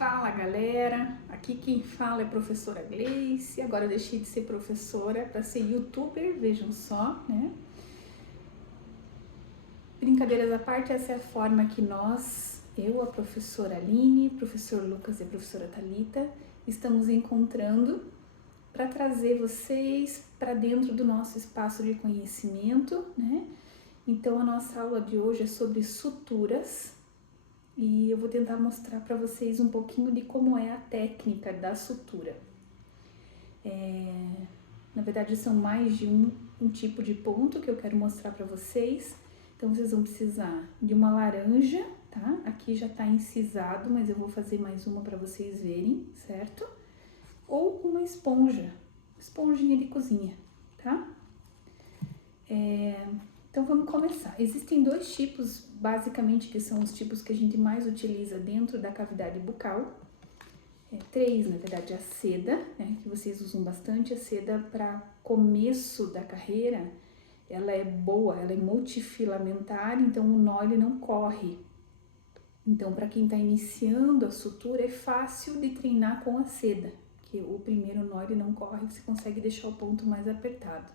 Fala galera, aqui quem fala é a professora Gleice. Agora eu deixei de ser professora para ser youtuber, vejam só, né? Brincadeiras à parte, essa é a forma que eu, a professora Aline, professor Lucas e a professora Thalita, estamos encontrando para trazer vocês para dentro do nosso espaço de conhecimento, né? Então a nossa aula de hoje é sobre suturas. E eu vou tentar mostrar para vocês um pouquinho de como é a técnica da sutura. Na verdade, são mais de um tipo de ponto que eu quero mostrar para vocês. Então, vocês vão precisar de uma laranja, tá? Aqui já tá incisado, mas eu vou fazer mais uma para vocês verem, certo? Ou uma esponjinha de cozinha, tá? Então, vamos começar. Existem dois tipos, basicamente, que são os tipos que a gente mais utiliza dentro da cavidade bucal. Três, na verdade, a seda, né, que vocês usam bastante. A seda para começo da carreira, ela é boa, ela é multifilamentar, então o nó ele não corre. Então, para quem está iniciando a sutura, é fácil de treinar com a seda, que o primeiro nó ele não corre, você consegue deixar o ponto mais apertado.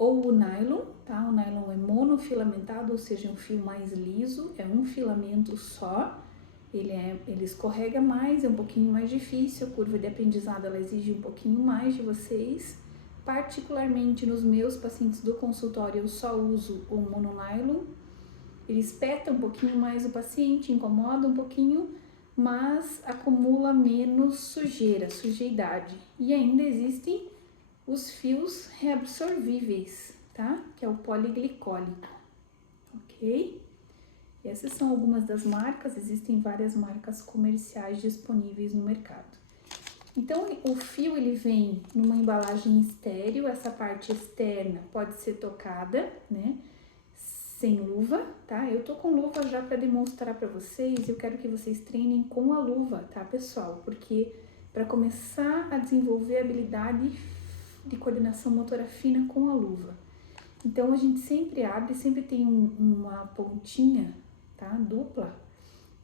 Ou o nylon, tá? O nylon é monofilamentado, ou seja, é um fio mais liso, é um filamento só. Ele escorrega mais, é um pouquinho mais difícil, a curva de aprendizado ela exige um pouquinho mais de vocês. Particularmente nos meus pacientes do consultório, eu só uso o mononylon. Ele espeta um pouquinho mais o paciente, incomoda um pouquinho, mas acumula menos sujidade. E ainda existem os fios reabsorvíveis, tá? Que é o poliglicólico, ok? Essas são algumas das marcas, existem várias marcas comerciais disponíveis no mercado. Então, o fio ele vem numa embalagem estéreo, essa parte externa pode ser tocada, né? Sem luva, tá? Eu tô com luva já para demonstrar para vocês, eu quero que vocês treinem com a luva, tá, pessoal? Porque para começar a desenvolver a habilidade de coordenação motora fina com a luva. Então, a gente sempre abre, sempre tem uma pontinha, tá? Dupla,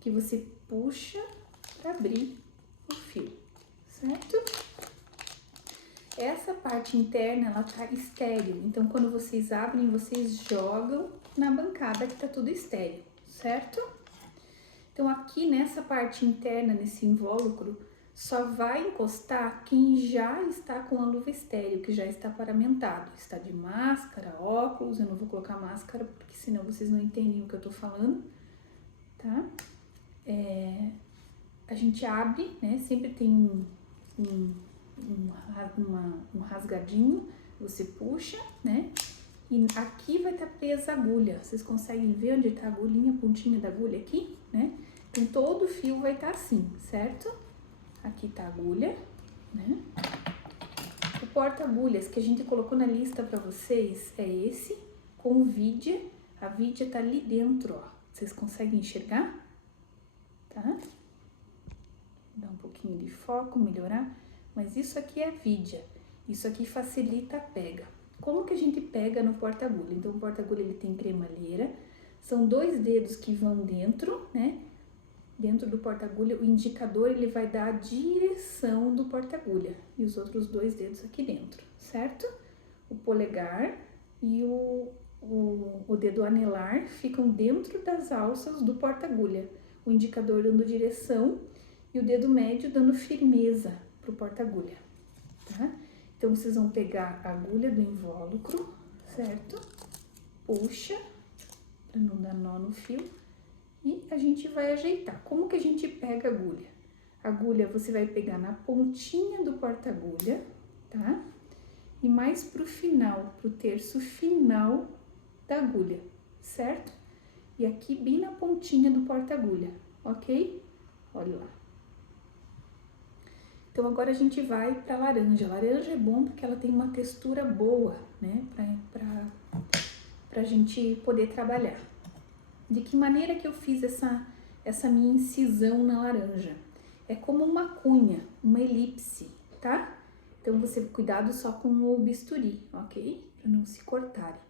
que você puxa para abrir o fio, certo? Essa parte interna, ela tá estéreo, então quando vocês abrem, vocês jogam na bancada que tá tudo estéreo, certo? Então, aqui nessa parte interna, nesse invólucro, só vai encostar quem já está com a luva estéreo, que já está paramentado. Está de máscara, óculos, eu não vou colocar máscara, porque senão vocês não entendem o que eu tô falando, tá? A gente abre, né, sempre tem um rasgadinho, você puxa, né? E aqui vai estar presa a agulha, vocês conseguem ver onde está a agulhinha, a pontinha da agulha aqui, né? Então, todo o fio vai estar assim, certo? Aqui tá a agulha, né? O porta-agulhas que a gente colocou na lista para vocês é esse, com vidia. A vidia tá ali dentro, ó. Vocês conseguem enxergar? Tá? Dá um pouquinho de foco, melhorar. Mas isso aqui é a vidia. Isso aqui facilita a pega. Como que a gente pega no porta-agulha? Então, o porta-agulha ele tem cremalheira. São 2 dedos que vão dentro, né? Dentro do porta-agulha, o indicador ele vai dar a direção do porta-agulha e os outros 2 dedos aqui dentro, certo? O polegar e o dedo anelar ficam dentro das alças do porta-agulha, o indicador dando direção e o dedo médio dando firmeza para o porta-agulha, tá? Então, vocês vão pegar a agulha do invólucro, certo? Puxa, para não dar nó no fio. E a gente vai ajeitar. Como que a gente pega a agulha? A agulha você vai pegar na pontinha do porta-agulha, tá? E mais pro final, pro terço final da agulha, certo? E aqui bem na pontinha do porta-agulha, ok? Olha lá. Então, agora a gente vai pra laranja. A laranja é bom porque ela tem uma textura boa, né? Pra gente poder trabalhar. De que maneira que eu fiz essa minha incisão na laranja? É como uma cunha, uma elipse, tá? Então, você cuidado só com o bisturi, ok? Para não se cortarem.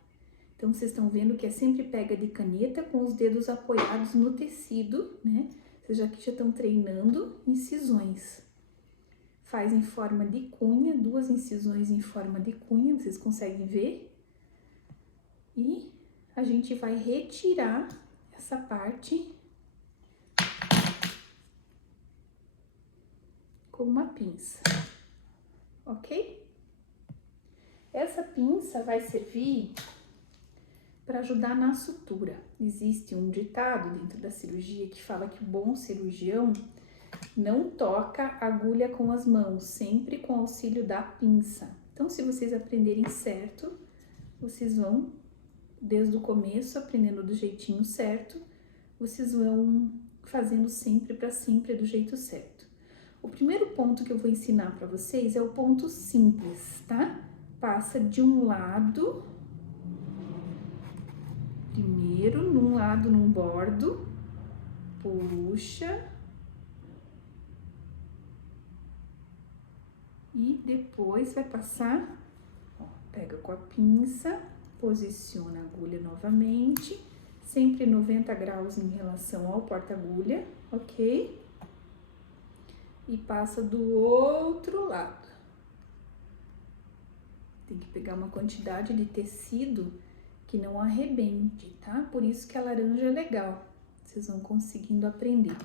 Então, vocês estão vendo que é sempre pega de caneta com os dedos apoiados no tecido, né? Vocês aqui já estão treinando incisões. Faz em forma de cunha, 2 incisões em forma de cunha, vocês conseguem ver? E a gente vai retirar essa parte com uma pinça, ok? Essa pinça vai servir para ajudar na sutura. Existe um ditado dentro da cirurgia que fala que o bom cirurgião não toca agulha com as mãos, sempre com auxílio da pinça. Então, se vocês aprenderem certo, vocês vão, desde o começo, aprendendo do jeitinho certo, vocês vão fazendo sempre para sempre do jeito certo. O primeiro ponto que eu vou ensinar para vocês é o ponto simples, tá? Passa de um lado, primeiro, num lado, num bordo, puxa. E depois vai passar, ó, pega com a pinça, posiciona a agulha novamente, sempre 90 graus em relação ao porta-agulha, ok? E passa do outro lado. Tem que pegar uma quantidade de tecido que não arrebente, tá? Por isso que a laranja é legal, vocês vão conseguindo aprender.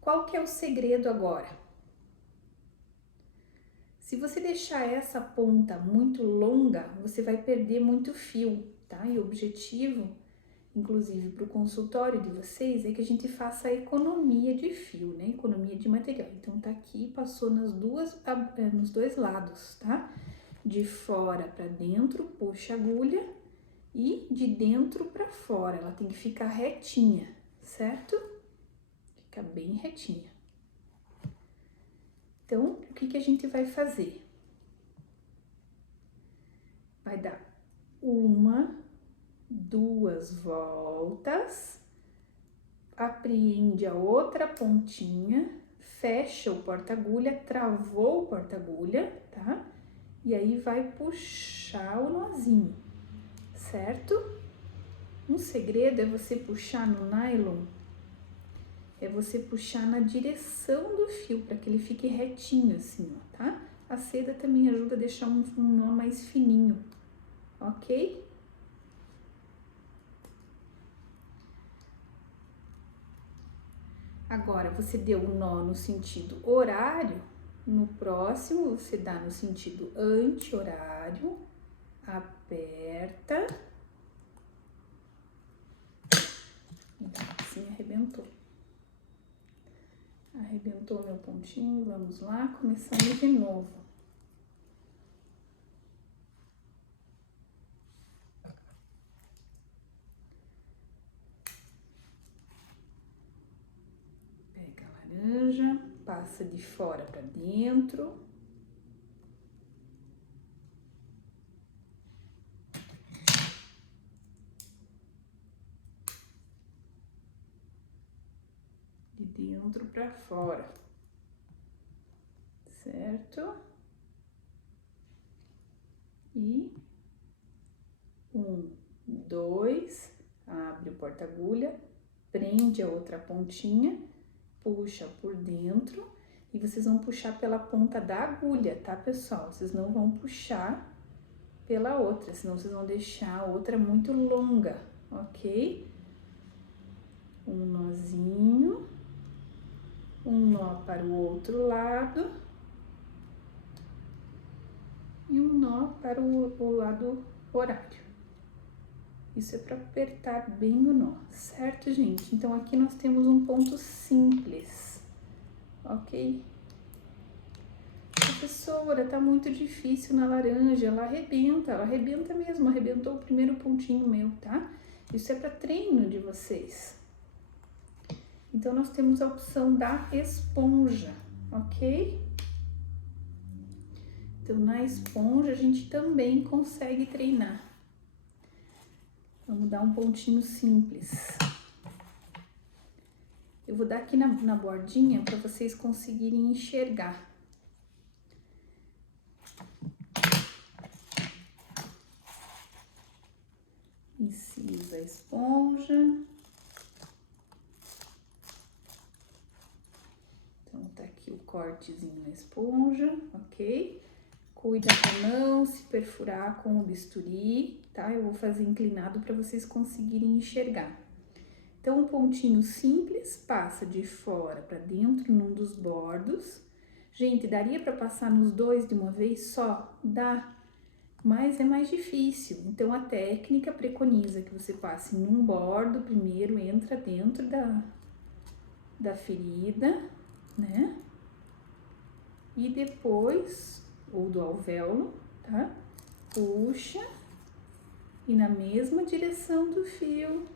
Qual que é o segredo agora? Se você deixar essa ponta muito longa, você vai perder muito fio, tá? E o objetivo, inclusive para o consultório de vocês, é que a gente faça a economia de fio, né? Economia de material. Então, tá aqui, passou nos dois lados, tá? De fora para dentro, puxa a agulha, e de dentro para fora. Ela tem que ficar retinha, certo? Fica bem retinha. Então, o que a gente vai fazer? Vai dar 1, 2 voltas, apreende a outra pontinha, fecha o porta-agulha, travou o porta-agulha, tá? E aí vai puxar o nozinho, certo? Um segredo é você puxar no nylon, é você puxar na direção do fio, para que ele fique retinho assim, ó, tá? A seda também ajuda a deixar um nó mais fininho, ok? Agora, você deu um nó no sentido horário, no próximo você dá no sentido anti-horário, aperta, assim arrebentou. Arrebentou meu pontinho, vamos lá, começando de novo. Pega a laranja, passa de fora para dentro. De dentro para fora, certo? E 1, 2, abre o porta-agulha, prende a outra pontinha, puxa por dentro e vocês vão puxar pela ponta da agulha, tá, pessoal? Vocês não vão puxar pela outra, senão vocês vão deixar a outra muito longa, ok? Um nozinho, um nó para o outro lado e um nó para o lado horário. Isso é para apertar bem o nó, certo, gente? Então, aqui nós temos um ponto simples, ok? Professora, tá muito difícil na laranja, ela arrebenta mesmo, arrebentou o primeiro pontinho meu, tá? Isso é para treino de vocês. Então, nós temos a opção da esponja, ok? Então, na esponja, a gente também consegue treinar. Vamos dar um pontinho simples. Eu vou dar aqui na bordinha para vocês conseguirem enxergar. Incisa a esponja. cortezinho na esponja, ok? Cuida pra não se perfurar com o bisturi, tá? Eu vou fazer inclinado para vocês conseguirem enxergar. Então, um pontinho simples, passa de fora para dentro num dos bordos. Gente, daria para passar nos dois de uma vez só? Dá, mas é mais difícil. Então, a técnica preconiza que você passe num bordo primeiro, entra dentro da ferida, né? E depois, ou do alvéolo, tá? Puxa e na mesma direção do fio.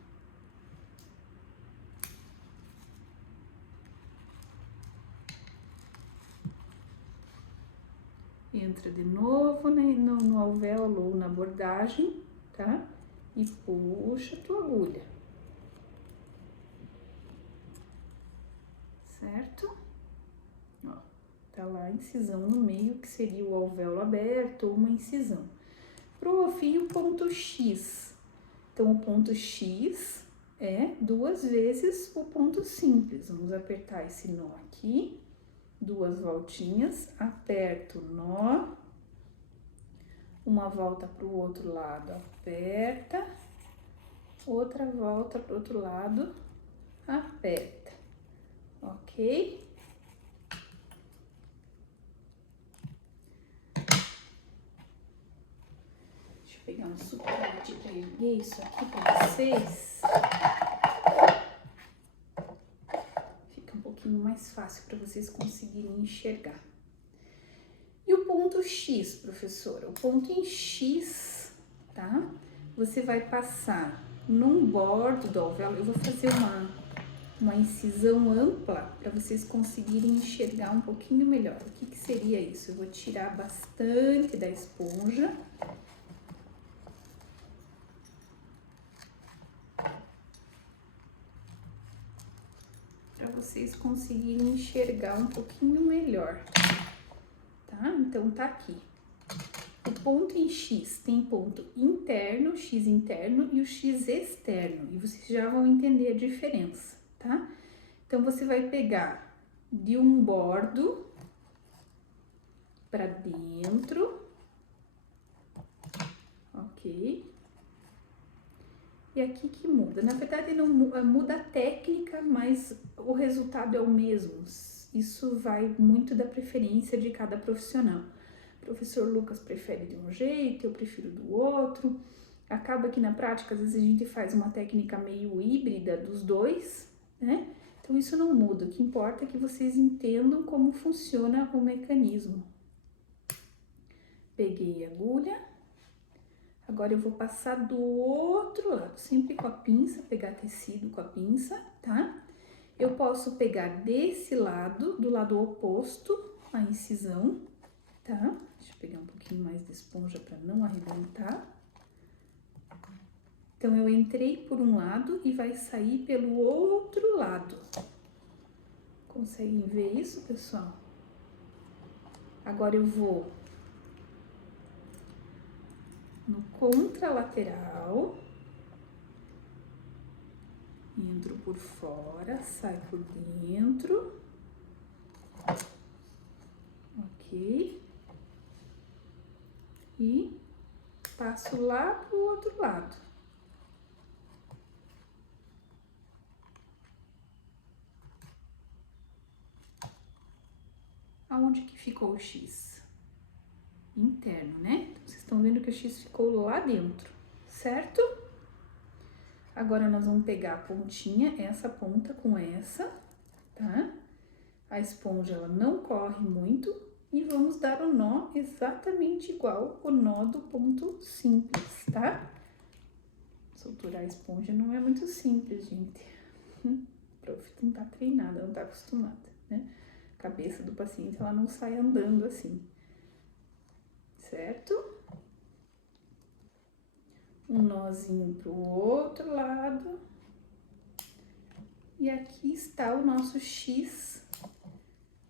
Entra de novo, né, no alvéolo ou na bordagem, tá? E puxa a tua agulha. Certo? Ó, tá lá a incisão no meio, que seria o alvéolo aberto ou uma incisão. Pro fio ponto X. Então, o ponto X é 2 vezes o ponto simples. Vamos apertar esse nó aqui. 2 voltinhas, aperto o nó, uma volta para o outro lado, aperta, outra volta para o outro lado, aperta, ok? Deixa eu pegar um suporte para erguer isso aqui para vocês. Mais fácil para vocês conseguirem enxergar. E o ponto X, professora? O ponto em X, tá? Você vai passar num bordo do alvéolo. Eu vou fazer uma incisão ampla para vocês conseguirem enxergar um pouquinho melhor. O que seria isso? Eu vou tirar bastante da esponja. Para vocês conseguirem enxergar um pouquinho melhor, tá? Então, tá aqui. O ponto em X tem ponto interno, X interno e o X externo. E vocês já vão entender a diferença, tá? Então, você vai pegar de um bordo para dentro, ok? E aqui que muda. Na verdade, não muda a técnica, mas o resultado é o mesmo. Isso vai muito da preferência de cada profissional. O professor Lucas prefere de um jeito, eu prefiro do outro. Acaba que na prática, às vezes a gente faz uma técnica meio híbrida dos dois, né? Então, isso não muda. O que importa é que vocês entendam como funciona o mecanismo. Peguei a agulha. Agora, eu vou passar do outro lado, sempre com a pinça, pegar tecido com a pinça, tá? Eu posso pegar desse lado, do lado oposto, a incisão, tá? Deixa eu pegar um pouquinho mais de esponja para não arrebentar. Então, eu entrei por um lado e vai sair pelo outro lado. Conseguem ver isso, pessoal? Agora, eu vou no contralateral, entro por fora, saio por dentro, ok? E passo lá pro outro lado. Aonde que ficou o X? Interno, né? Então, vocês estão vendo que o X ficou lá dentro, certo? Agora, nós vamos pegar a pontinha, essa ponta com essa, tá? A esponja, ela não corre muito e vamos dar o nó exatamente igual o nó do ponto simples, tá? Solturar a esponja não é muito simples, gente. O prof não tá treinada, não tá acostumada, né? A cabeça do paciente, ela não sai andando assim. Certo? Um nozinho pro outro lado. E aqui está o nosso X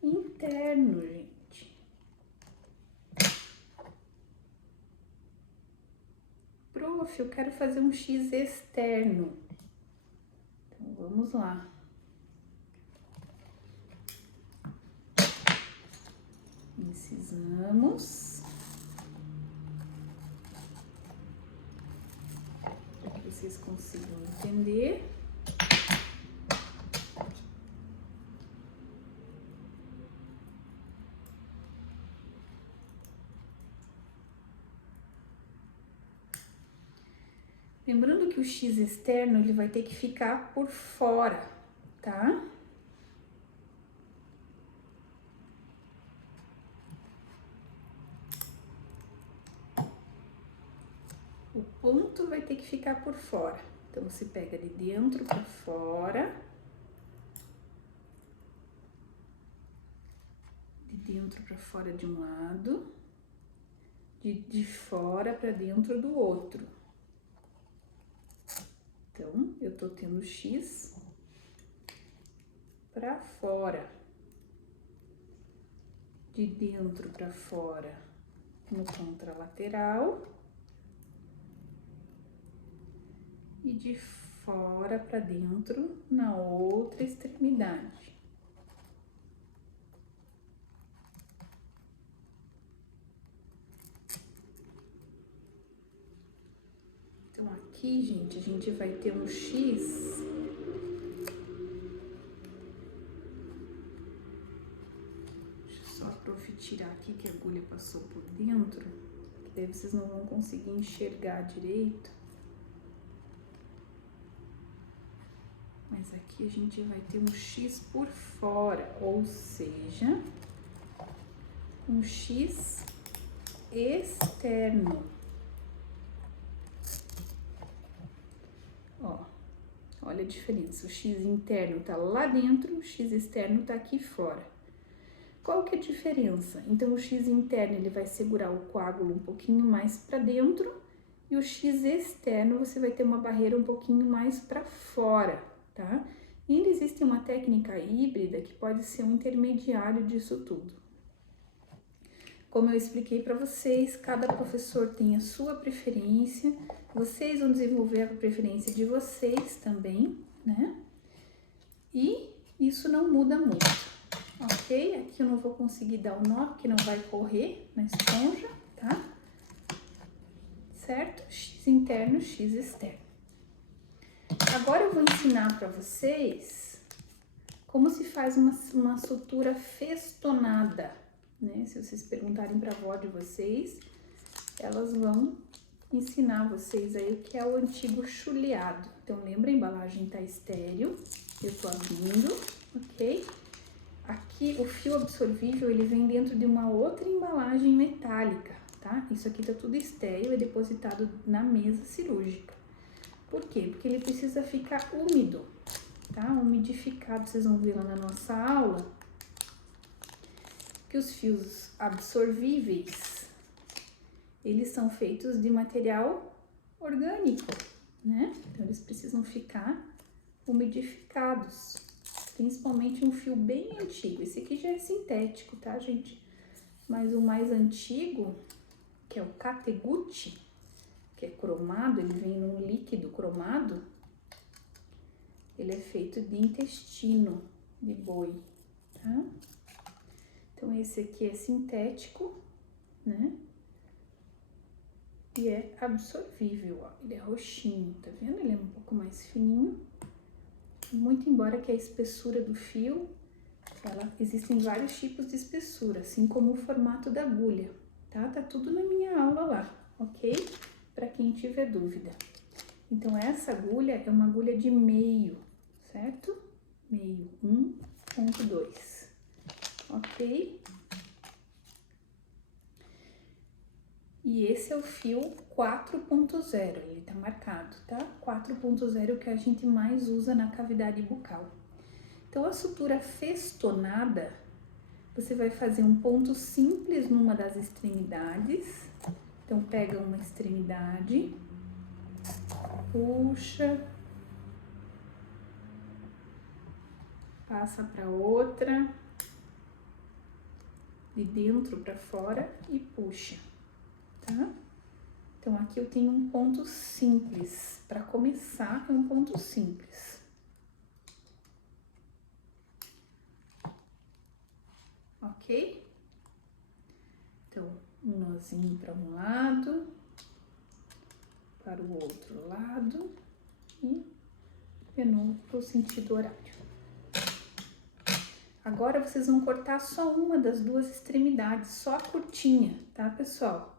interno, gente. Prof, eu quero fazer um X externo. Então, vamos lá. precisamos. Para que vocês consigam entender. Lembrando que o X externo, ele vai ter que ficar por fora, tá? O ponto vai ter que ficar por fora. Então, você pega de dentro para fora. De dentro para fora de um lado. De fora para dentro do outro. Então, eu tô tendo X para fora, de dentro para fora no contralateral e de fora para dentro na outra extremidade. Então, aqui, gente, a gente vai ter um X. Deixa eu só tirar aqui que a agulha passou por dentro, que daí vocês não vão conseguir enxergar direito. Mas aqui a gente vai ter um X por fora, ou seja, um X externo. Ó, olha a diferença, o X interno tá lá dentro, o X externo tá aqui fora. Qual que é a diferença? Então, o X interno, ele vai segurar o coágulo um pouquinho mais para dentro, e o X externo, você vai ter uma barreira um pouquinho mais para fora, tá? E ainda existe uma técnica híbrida que pode ser um intermediário disso tudo. Como eu expliquei para vocês, cada professor tem a sua preferência, vocês vão desenvolver a preferência de vocês também, né? E isso não muda muito, ok? Aqui eu não vou conseguir dar o nó, porque não vai correr na esponja, tá? Certo? X interno, X externo. Agora eu vou ensinar para vocês como se faz uma sutura festonada, né? Se vocês perguntarem para a avó de vocês, elas vão ensinar vocês aí o que é o antigo chuleado. Então, lembra, a embalagem tá estéreo, eu tô abrindo, ok? Aqui, o fio absorvível, ele vem dentro de uma outra embalagem metálica, tá? Isso aqui tá tudo estéreo, é depositado na mesa cirúrgica. Por quê? Porque ele precisa ficar úmido, tá? Umidificado, vocês vão ver lá na nossa aula, que os fios absorvíveis, eles são feitos de material orgânico, né? Então, eles precisam ficar umidificados, principalmente um fio bem antigo. Esse aqui já é sintético, tá, gente? Mas o mais antigo, que é o Kateguchi, que é cromado, ele vem num líquido cromado, ele é feito de intestino de boi, tá? Então, esse aqui é sintético, né? E é absorvível, ó. Ele é roxinho, tá vendo? Ele é um pouco mais fininho. Muito embora que a espessura do fio, existem vários tipos de espessura, assim como o formato da agulha, tá? Tá tudo na minha aula lá, ok? Para quem tiver dúvida. Então, essa agulha é uma agulha de meio, certo? Meio, 1,2, ok? E esse é o fio 4.0, ele tá marcado, tá? 4.0 é o que a gente mais usa na cavidade bucal. Então, a sutura festonada, você vai fazer um ponto simples numa das extremidades. Então, pega uma extremidade, puxa, passa para outra, de dentro para fora e puxa, tá? Então, aqui eu tenho um ponto simples. Para começar, é um ponto simples. Ok? nozinho para um lado, para o outro lado e de novo para o sentido horário. Agora, vocês vão cortar só uma das duas extremidades, só a curtinha, tá, pessoal?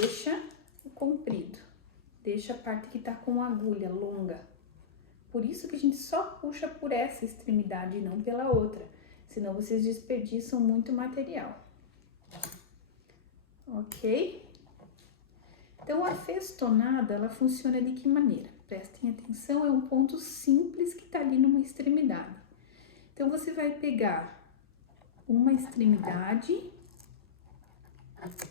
Deixa o comprido, deixa a parte que tá com agulha longa. Por isso que a gente só puxa por essa extremidade e não pela outra, senão vocês desperdiçam muito material. Ok? Então, a festonada, ela funciona de que maneira? Prestem atenção, é um ponto simples que tá ali numa extremidade. Então, você vai pegar uma extremidade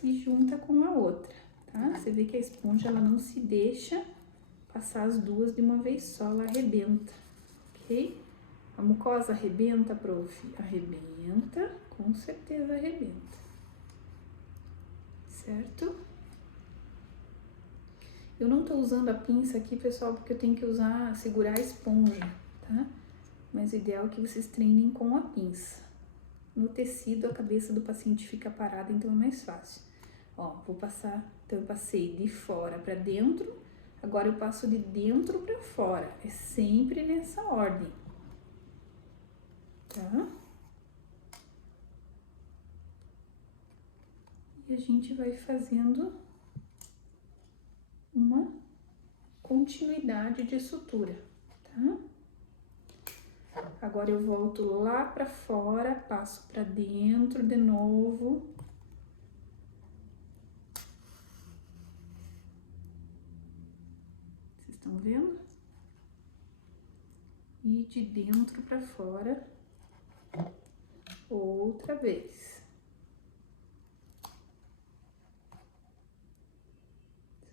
e junta com a outra, tá? Você vê que a esponja, ela não se deixa passar as duas de uma vez só, ela arrebenta, ok? A mucosa arrebenta, prof? Arrebenta, com certeza arrebenta, certo? Eu não tô usando a pinça aqui, pessoal, porque eu tenho que segurar a esponja, tá? Mas o ideal é que vocês treinem com a pinça. No tecido, a cabeça do paciente fica parada, então é mais fácil. Ó, vou passar, então eu passei de fora para dentro, agora eu passo de dentro para fora. É sempre nessa ordem, tá? E a gente vai fazendo uma continuidade de sutura, tá? Agora eu volto lá pra fora, passo pra dentro de novo. Vocês estão vendo? E de dentro pra fora, outra vez.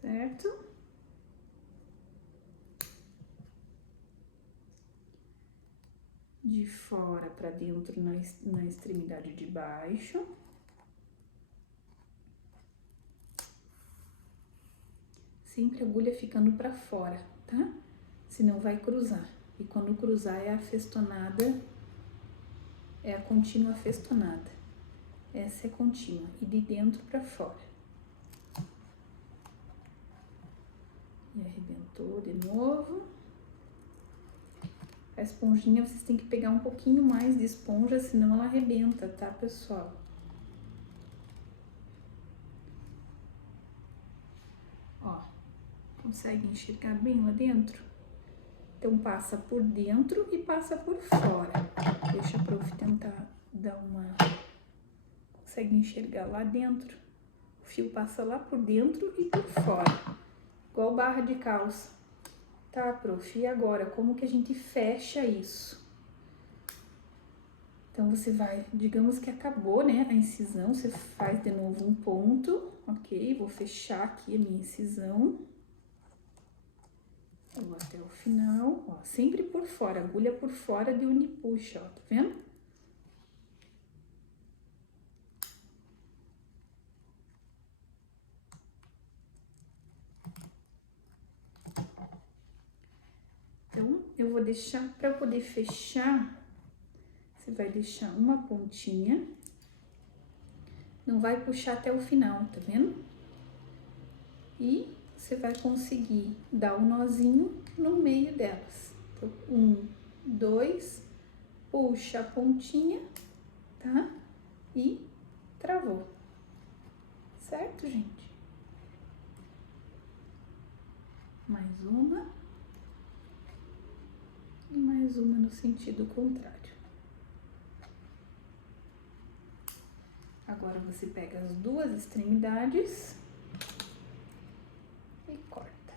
Certo? De fora para dentro na extremidade de baixo. Sempre a agulha ficando para fora, tá? Senão vai cruzar. E quando cruzar é a festonada, é a contínua festonada. Essa é contínua. E de dentro para fora. E arrebentou de novo. A esponjinha, vocês têm que pegar um pouquinho mais de esponja, senão ela arrebenta, tá, pessoal? Ó, consegue enxergar bem lá dentro? Então, passa por dentro e passa por fora. Deixa a prof tentar dar uma... Consegue enxergar lá dentro? O fio passa lá por dentro e por fora. Igual barra de calça. Tá, prof, e agora, como que a gente fecha isso? Então, você vai, digamos que acabou, né, a incisão, você faz de novo um ponto, ok? Vou fechar aqui a minha incisão. Eu vou até o final, ó, sempre por fora, agulha por fora de unipuxa, ó, tá vendo? Então, eu vou deixar, para eu poder fechar, você vai deixar uma pontinha, não vai puxar até o final, tá vendo? E você vai conseguir dar um nozinho no meio delas. Então, 1, 2, puxa a pontinha, tá? E travou. Certo, gente? Mais uma. E mais uma no sentido contrário. Agora, você pega as duas extremidades e corta.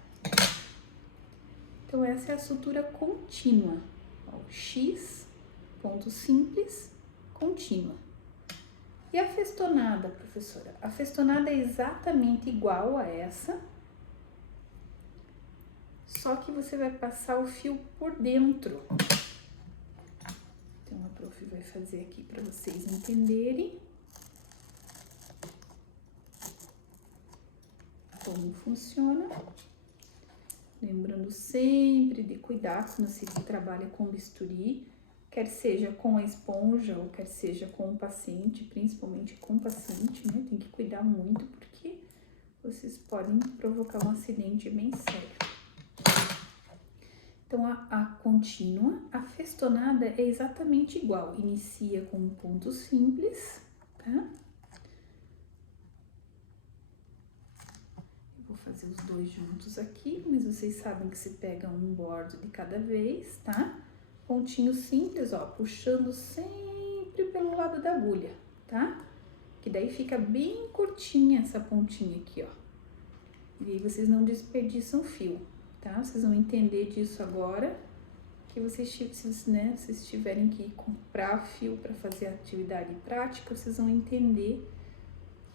Então, essa é a sutura contínua. Ó, X, ponto simples, contínua. E a festonada, professora? A festonada é exatamente igual a essa, só que você vai passar o fio por dentro. Então, a prof vai fazer aqui para vocês entenderem como funciona. Lembrando sempre de cuidar quando se trabalha com bisturi, quer seja com a esponja ou quer seja com o paciente, principalmente com o paciente, né? Tem que cuidar muito porque vocês podem provocar um acidente bem sério. Então, a contínua, a festonada é exatamente igual. Inicia com um ponto simples, tá? Eu vou fazer os dois juntos aqui, mas vocês sabem que se pega um bordo de cada vez, tá? Pontinho simples, ó, puxando sempre pelo lado da agulha, tá? Que daí fica bem curtinha essa pontinha aqui, ó. E aí vocês não desperdiçam fio. Tá? Vocês vão entender disso agora, que vocês tiverem que comprar fio para fazer a atividade prática, vocês vão entender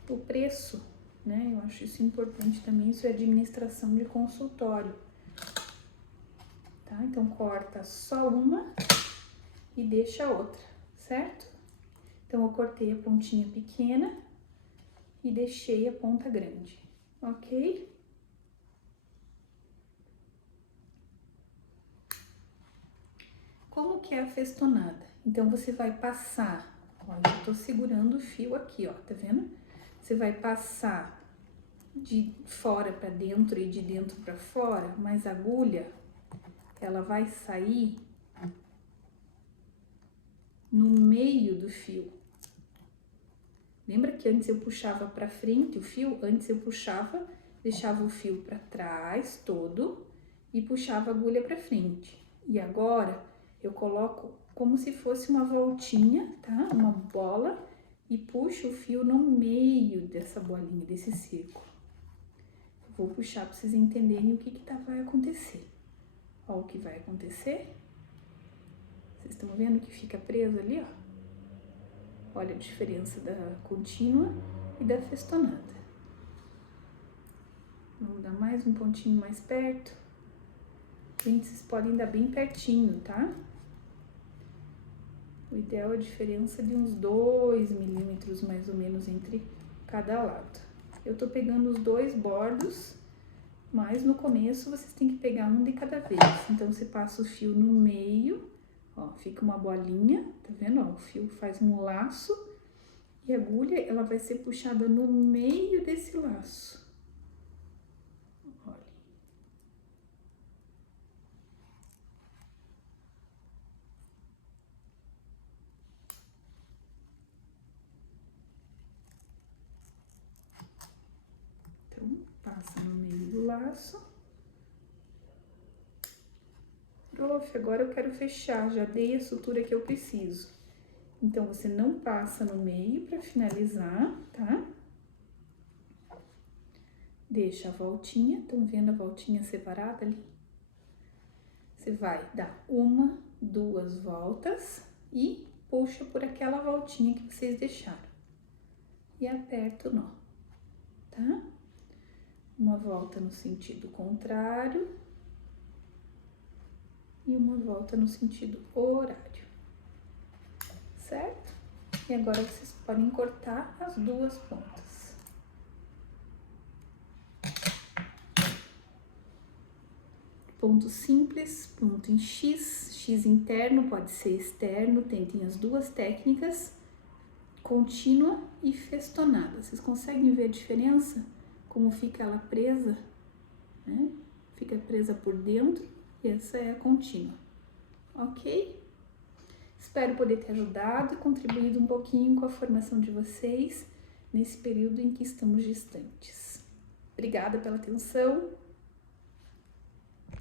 o preço, né? Eu acho isso importante também, isso é administração de consultório, tá? Então, corta só uma e deixa a outra, certo? Então, eu cortei a pontinha pequena e deixei a ponta grande, ok? Como que é a festonada? Então, você vai passar, olha, eu tô segurando o fio aqui, ó, tá vendo? Você vai passar de fora para dentro e de dentro para fora, mas a agulha, ela vai sair no meio do fio. Lembra que antes eu puxava para frente o fio? Antes eu puxava, deixava o fio para trás todo e puxava a agulha para frente. E agora eu coloco como se fosse uma voltinha, tá? Uma bola e puxo o fio no meio dessa bolinha, desse círculo. Vou puxar para vocês entenderem o que vai acontecer. Ó, o que vai acontecer. Vocês estão vendo que fica preso ali, ó? Olha a diferença da contínua e da festonada. Vamos dar mais um pontinho mais perto. Gente, vocês podem dar bem pertinho, tá? O ideal é a diferença de uns 2 milímetros mais ou menos entre cada lado. Eu tô pegando os dois bordos, mas no começo vocês têm que pegar um de cada vez. Então, você passa o fio no meio, ó, fica uma bolinha, tá vendo? Ó, o fio faz um laço e a agulha, ela vai ser puxada no meio desse laço. Olha. Então, passa no meio do laço. Prof, agora eu quero fechar, já dei a sutura que eu preciso. Então, você não passa no meio para finalizar, tá? Deixa a voltinha, estão vendo a voltinha separada ali? Você vai dar 1, 2 voltas e puxa por aquela voltinha que vocês deixaram. E aperta o nó, tá? Uma volta no sentido contrário e uma volta no sentido horário, certo? E agora vocês podem cortar as duas pontas. Ponto simples, ponto em X, X interno, pode ser externo, tentem as duas técnicas, contínua e festonada. Vocês conseguem ver a diferença? Como fica ela presa, né? Fica presa por dentro e essa é a contínua, ok? Espero poder ter ajudado e contribuído um pouquinho com a formação de vocês nesse período em que estamos distantes. Obrigada pela atenção.